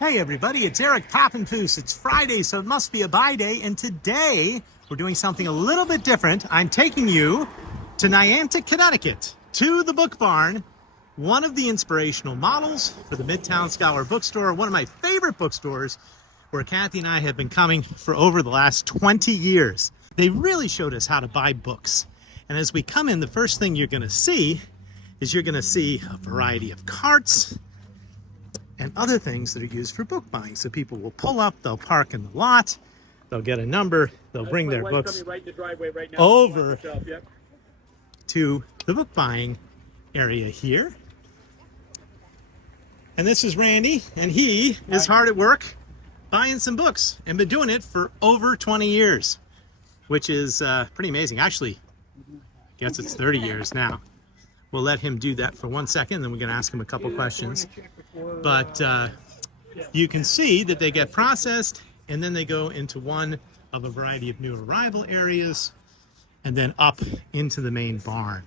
Hey everybody, it's Eric Papenfoose. It's Friday, so it must be a buy day, and today we're doing something a little bit different. I'm taking you to Niantic, Connecticut, to the Book Barn, one of the inspirational models for the Midtown Scholar Bookstore, one of my favorite bookstores, where Cathy and I have been coming for over the last 20 years. They really showed us how to buy books. And as we come in, the first thing you're gonna see is you're gonna see a variety of carts and other things that are used for book buying. So people will pull up, they'll park in the lot, they'll get a number, they'll bring their books over to the book buying area here. And this is Randy, and he is hard at work buying some books and been doing it for over 20 years, which is pretty amazing. Actually, I guess it's 30 years now. We'll let him do that for 1 second, then we're gonna ask him a couple questions. But you can see that they get processed and then they go into one of a variety of new arrival areas and then up into the main barn.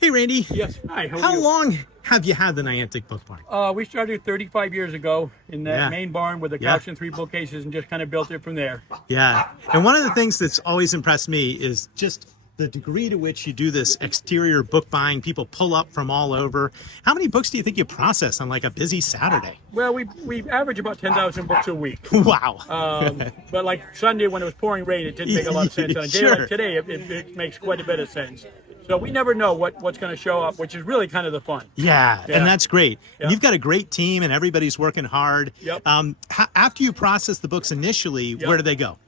Hey Randy. Yes, hi, how are How you? long have you had the Niantic Book Barn? We started 35 years ago in that main barn with a couch and 3 bookcases and just kind of built it from there. Yeah, and one of the things that's always impressed me is just the degree to which you do this exterior book buying. People pull up from all over. How many books do you think you process on like a busy Saturday? Well, we average about 10,000 books a week. Wow. But like Sunday when it was pouring rain, it didn't make a lot of sense. On a day Sure. like today, it makes quite a bit of sense. So we never know what's going to show up, which is really kind of the fun. Yeah, and that's great. Yeah. And you've got a great team and everybody's working hard. Yep. After you process the books initially, where do they go?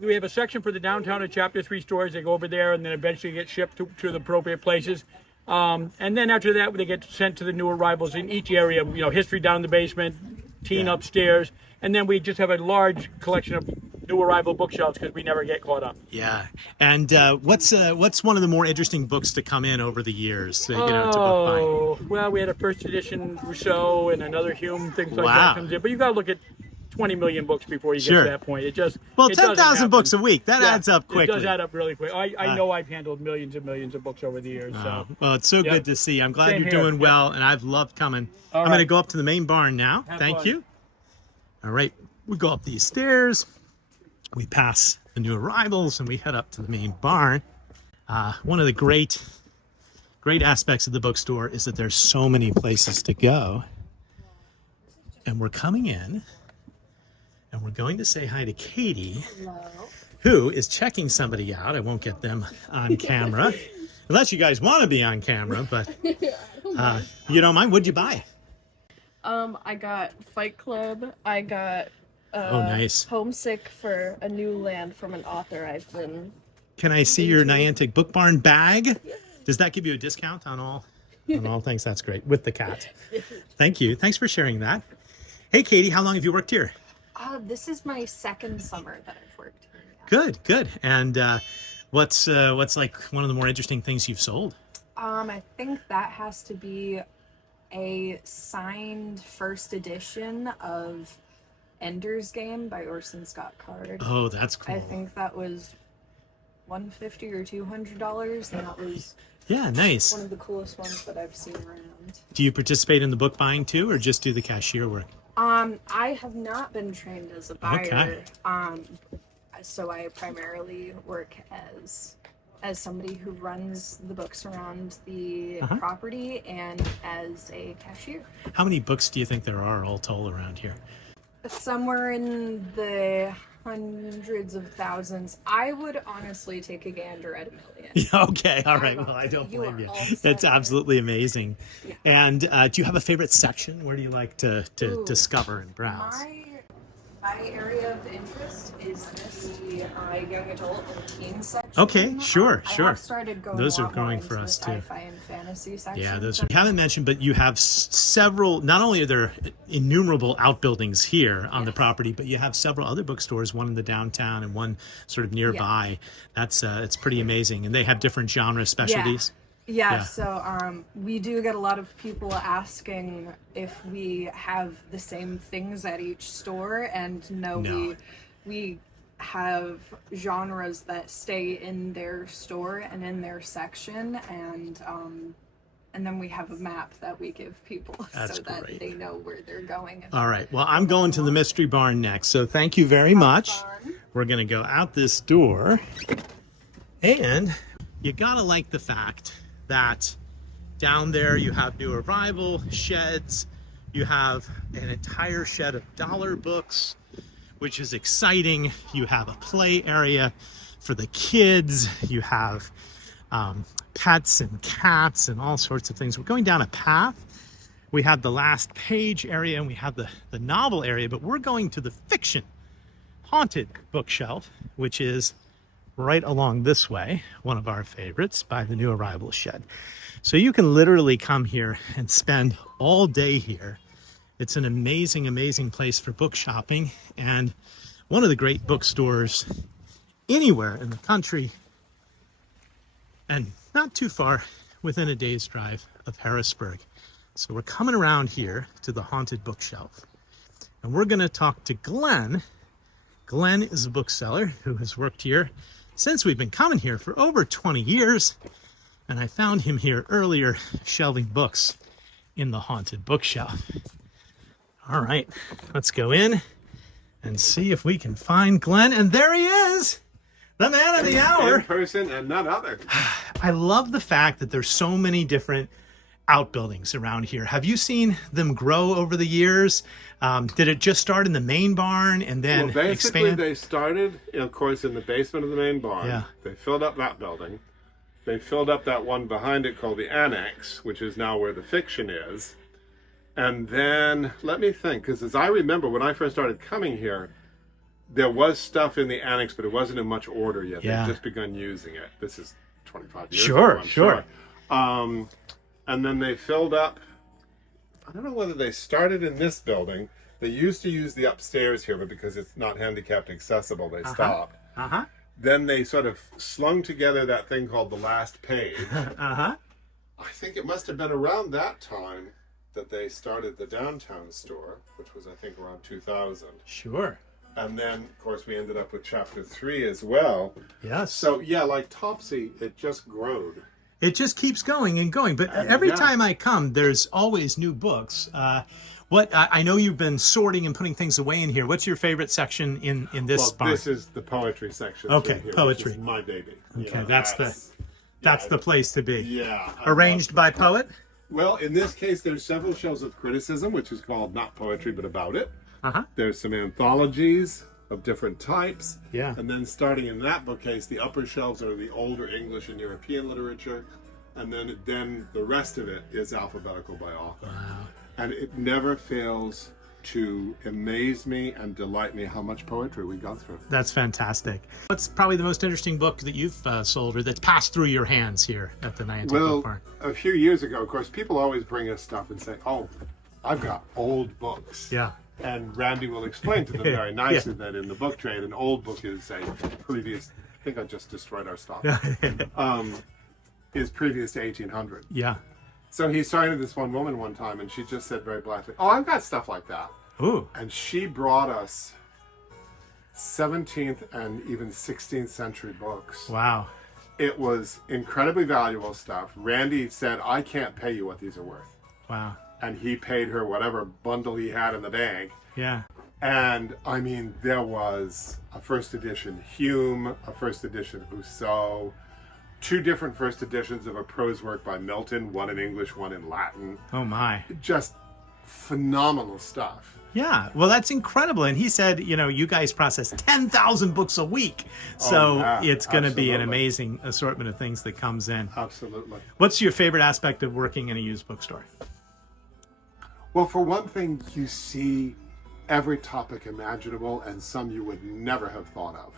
We have a section for the downtown and Chapter 3 stores. They go over there and then eventually get shipped to the appropriate places. And then after that, they get sent to the new arrivals in each area. You know, history down in the basement, teen upstairs. And then we just have a large collection of new arrival bookshelves because we never get caught up. Yeah. And what's one of the more interesting books to come in over the years, to book buying? Well, we had a first edition Rousseau and another Hume, things like Wow. that comes in. But you got to look at 20 million books before you get to that point. It just Well, it doesn't 10,000 happen. books a week, that adds up quickly. It does add up really quick. I know I've handled millions and millions of books over the years. So Well, it's so good to see. I'm glad Same you're here. doing well, and I've loved coming. All I'm going to right. go up to the main barn now. Thank fun. you. All right, we go up these stairs. We pass the new arrivals, and we head up to the main barn. One of the great aspects of the bookstore is that there's so many places to go. And we're coming in, and we're going to say hi to Katie, who is checking somebody out. I won't get them on camera, unless you guys want to be on camera, but you don't mind. What'd you buy? I got Fight Club. I got Nice. Homesick for a New Land from an author I've been. Can I see your Niantic Book Barn bag? Does that give you a discount on all things? That's great, with the cat. Thank you. Thanks for sharing that. Hey, Katie, how long have you worked here? This is my second summer that I've worked here. Good. And what's like one of the more interesting things you've sold? I think that has to be a signed first edition of Ender's Game by Orson Scott Card. Oh, that's cool. I think that was $150 or $200, and that was nice. one of the coolest ones that I've seen around. Do you participate in the book buying too, or just do the cashier work? I have not been trained as a buyer. Okay. So I primarily work as somebody who runs the books around the property and as a cashier. How many books do you think there are all told around here? Somewhere in the hundreds of thousands. I would honestly take a gander at 1 million. Okay, all right. Well, I don't You blame are you. all set It's there. absolutely amazing. Yeah. And do you have a favorite section? Where do you like to discover and browse? My area of interest is the young adult and teen section. Okay, sure. I have started going Those a are lot more growing into for the us too. sci-fi and fantasy section. Yeah, those are, you haven't mentioned, but you have several, not only are there innumerable outbuildings here on the property, but you have several other bookstores, one in the downtown and one sort of nearby. That's it's pretty amazing. And they have different genre specialties. Yeah, so we do get a lot of people asking if we have the same things at each store, and no. we have genres that stay in their store and in their section, and and then we have a map that we give people That's so that great. they know where they're going. All right. Well, I'm going to the Mystery Barn next. So thank you very much. Fun. We're going to go out this door. And you got to like the fact that down there you have new arrival sheds. You have an entire shed of dollar books, which is exciting. You have a play area for the kids. You have pets and cats and all sorts of things. We're going down a path. We have the last page area and we have the novel area, but we're going to the fiction haunted bookshelf, which is right along this way, one of our favorites, by the new arrival shed. So you can literally come here and spend all day here. It's an amazing, amazing place for book shopping and one of the great bookstores anywhere in the country, and not too far, within a day's drive of Harrisburg. So we're coming around here to the haunted bookshelf, and we're going to talk to Glenn. Glenn is a bookseller who has worked here since we've been coming here for over 20 years, and I found him here earlier shelving books in the haunted bookshelf. All right, let's go in and see if we can find Glenn, and there he is! The man of the hour. In person and none other. I love the fact that there's so many different outbuildings around here. Have you seen them grow over the years? Did it just start in the main barn and then Well, basically expand? they started, of course, in the basement of the main barn. Yeah. They filled up that building. They filled up that one behind it called the annex, which is now where the fiction is. And then, let me think, because as I remember, when I first started coming here, there was stuff in the annex, but it wasn't in much order yet. Yeah. They'd just begun using it. This is 25 years Sure, ago, I'm sure. And then they filled up, I don't know whether they started in this building. They used to use the upstairs here, but because it's not handicapped accessible, they stopped. Uh-huh. Then they sort of slung together that thing called the last page. Uh-huh. I think it must have been around that time that they started the downtown store, which was, I think, around 2000. Sure. And then, of course, we ended up with chapter 3 as well. Yes. So, yeah, like Topsy, it just growed. It just keeps going and going. But every yeah. time I come, there's always new books. I know you've been sorting and putting things away in here. What's your favorite section in this Well, barn? this is the poetry section. Okay, through here, poetry. Which is my baby. You Okay, know, that's the place to be. Yeah. Arranged by poet? Well, in this case, there's several shelves of criticism, which is called Not Poetry, But About It. Uh-huh. There's some anthologies of different types. Yeah. And then starting in that bookcase, the upper shelves are the older English and European literature. And then the rest of it is alphabetical by author. Wow. And it never fails to amaze me and delight me how much poetry we go through. That's fantastic. What's probably the most interesting book that you've sold or that's passed through your hands here at the Niantic Well, Book Barn? a few years ago, of course, people always bring us stuff and say, oh, I've got old books. Yeah. And Randy will explain to them very nicely that in the book trade, an old book is a previous, I think I just destroyed our stock, is previous to 1800. Yeah. So he signed to this one woman one time, and she just said very bluntly, oh, I've got stuff like that. Ooh. And she brought us 17th and even 16th century books. Wow. It was incredibly valuable stuff. Randy said, I can't pay you what these are worth. Wow. And he paid her whatever bundle he had in the bank. Yeah. And I mean, there was a first edition Hume, a first edition Rousseau, 2 different first editions of a prose work by Milton, one in English, one in Latin. Oh my. Just phenomenal stuff. Yeah, well, that's incredible. And he said, you guys process 10,000 books a week. So yeah, it's going to be an absolutely. amazing assortment of things that comes in. Absolutely. What's your favorite aspect of working in a used bookstore? Well, for one thing, you see every topic imaginable and some you would never have thought of.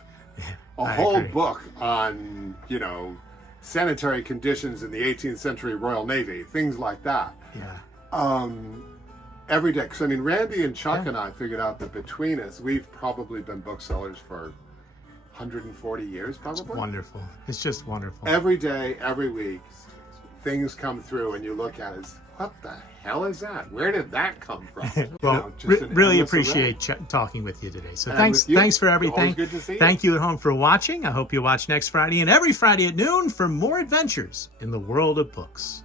A whole agree. book on, sanitary conditions in the 18th century Royal Navy, things like that. Yeah. Every day. Because, Randy and Chuck and I figured out that between us, we've probably been booksellers for 140 years, probably. Wonderful. It's just wonderful. Every day, every week, things come through and you look at it as, what the hell is that? Where did that come from? Well, just an really endless array. appreciate talking with you today. So And thanks with you. for everything. Always good to see you. Thank you at home for watching. I hope you watch next Friday and every Friday at noon for more adventures in the world of books.